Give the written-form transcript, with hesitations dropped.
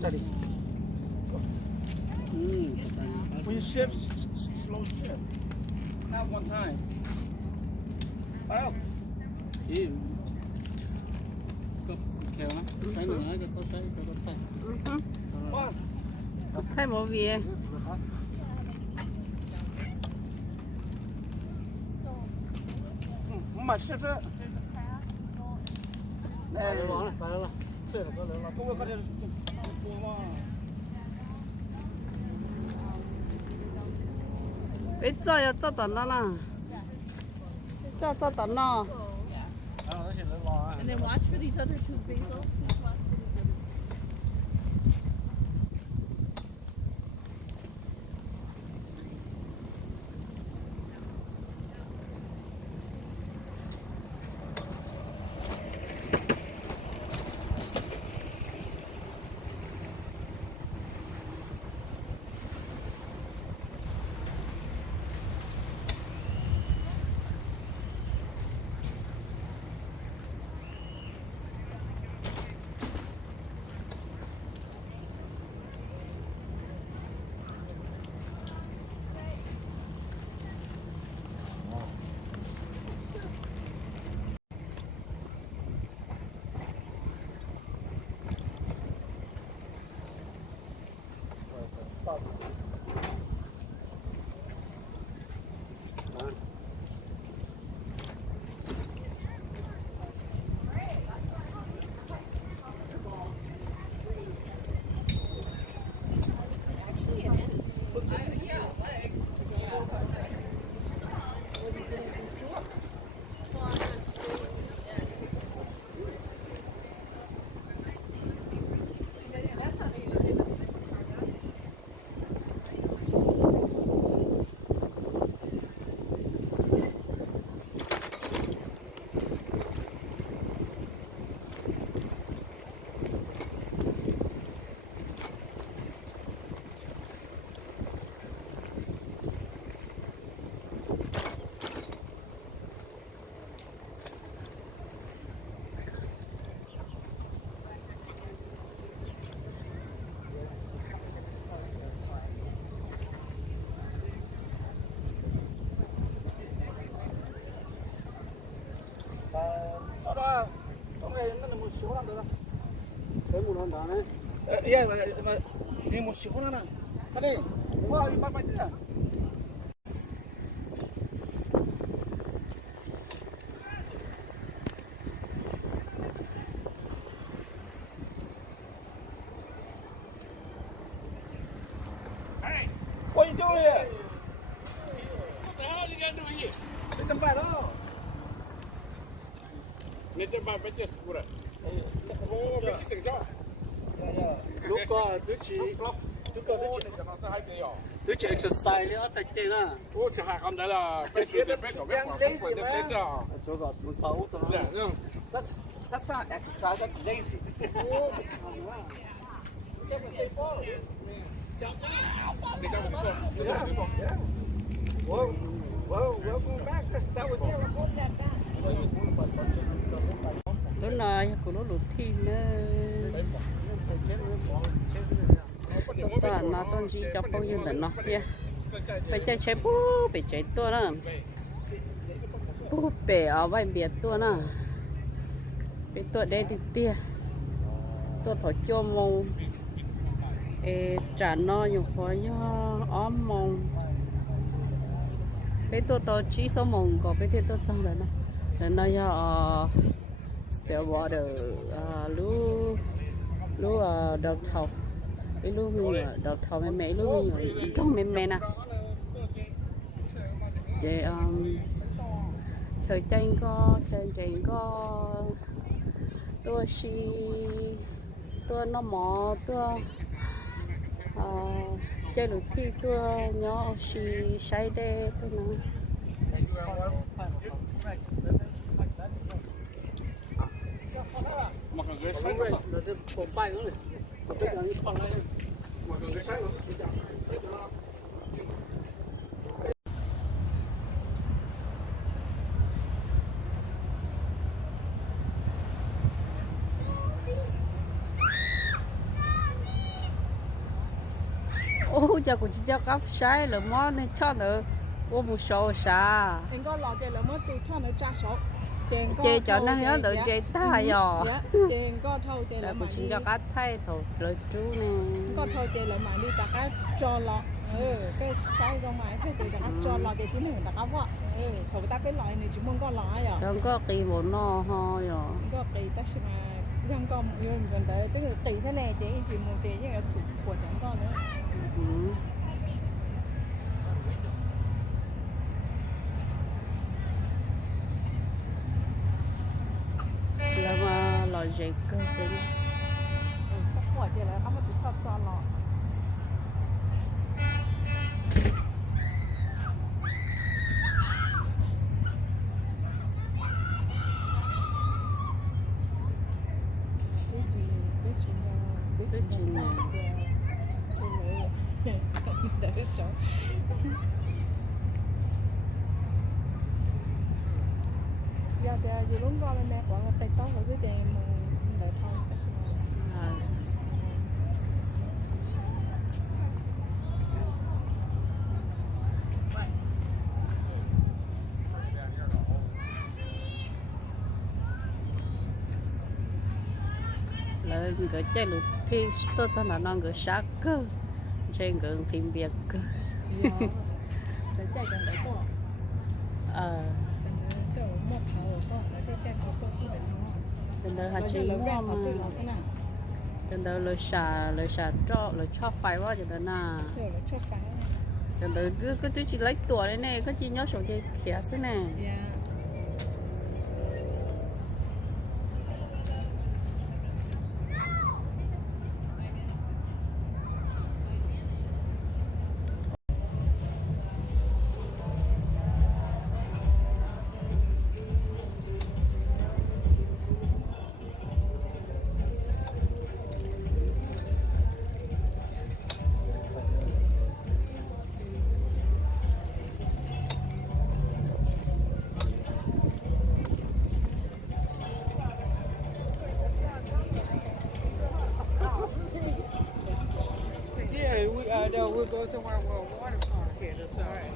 这里。When you shift, slow shift. Not one time. Wow. Kéo nó, cái nữa cho có cái thay. Thay bộ gì? Mà shift á. Này, này, có cái bây giờ cho tận nó nè, cho tận nó. And then watch for these other two basil. 야, 이 뭐 시원하나? 아니, 와, 이 맛 맛있다. Hey, what are you doing here? What the hell are you guys doing here? It's a battle. It's a battle, just for it. Oh, this is a lúc có đứa chị exercise nữa chạy tiền à ô chẳng hạn con đấy là bây giờ để biết của biết của không phải để biết rồi chỗ gọt một khẩu thôi that's not exercise, that's lazy. Welcome back. That was Lúc này của nó lụt thi nữa. Tôi sợ nó tôi chỉ cho bao nhiêu lần nó kia. Bây giờ chơi bố bị chơi tua nữa. Bố bể ở vai biệt tua nữa. Bị tua đây thì tia. Tua thổi cho mông. Trả nó nhiều khó do ốm mông. Bây tua tôi chỉ số mông có bây giờ tôi trong rồi nè. Nên nó do still water lú đầu thầu cái lú mình đầu thầu mẹ lú mình trong mẹ nè vậy trời tranh có tôi xì tôi nó mỏ tôi chơi lụt thi tôi nhỏ xì say đê tôi nó mà còn cái sáng là cái phòng bay nữa này bây giờ như con này mà còn cái sáng giờ cũng chỉ cho gấp sai rồi món nên cho nữa ô một số sa anh có lọ chơi là mất từ cho nó tra số chơi cho nó nhớ được chơi ta rồi chơi có thâu chơi là cũng mà chỉ cho gấp thay thôi rồi chú nè có thâu chơi là mà đi đặt cái cho lọ cái sai ra ngoài cái chơi đặt cho lọ chơi tí nữa đặt cái vợ thôi ta cái loại này chỉ muốn có lọ rồi không có kỳ bộ no ho rồi có kỳ ta xem mà không có người mình tới tức là tỷ thế này chỉ một tỷ nhưng mà sụt chẳng có nữa là mà lò dậy cơ cái các quả chơi là không có bị thọt cho lọ giờ thì lúc đó là mẹ gọi là tay tốt ở cái chơi mà đợi thôi là người chơi lụt thì tôi cho nó non người sát cơ chơi người phim việt cơ để chạy gần đấy to cái một thầu to là cái chạy thầu toที่ไหนเนาะ tình đời hạt chín mà tình đời lời xả cho lời cho phải quá cho nên là tình đời cứ chỉ lấy tuổi đấy nè có chỉ nhớ số chơi khía thế nè Yeah, we'll go somewhere where water park here. That's all right.